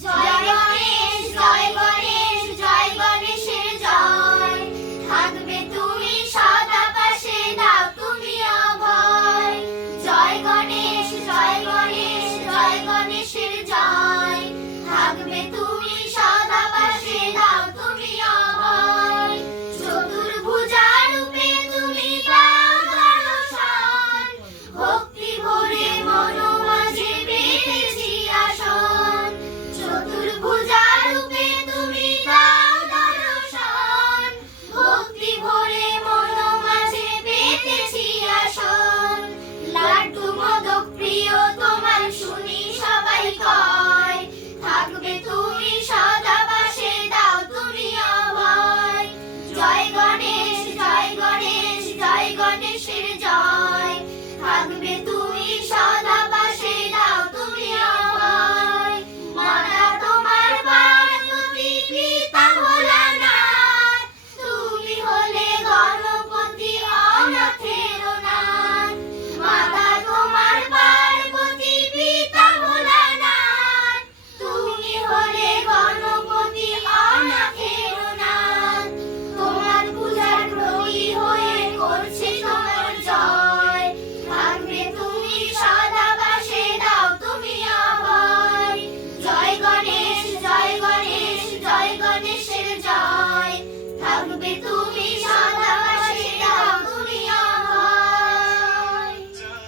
저요.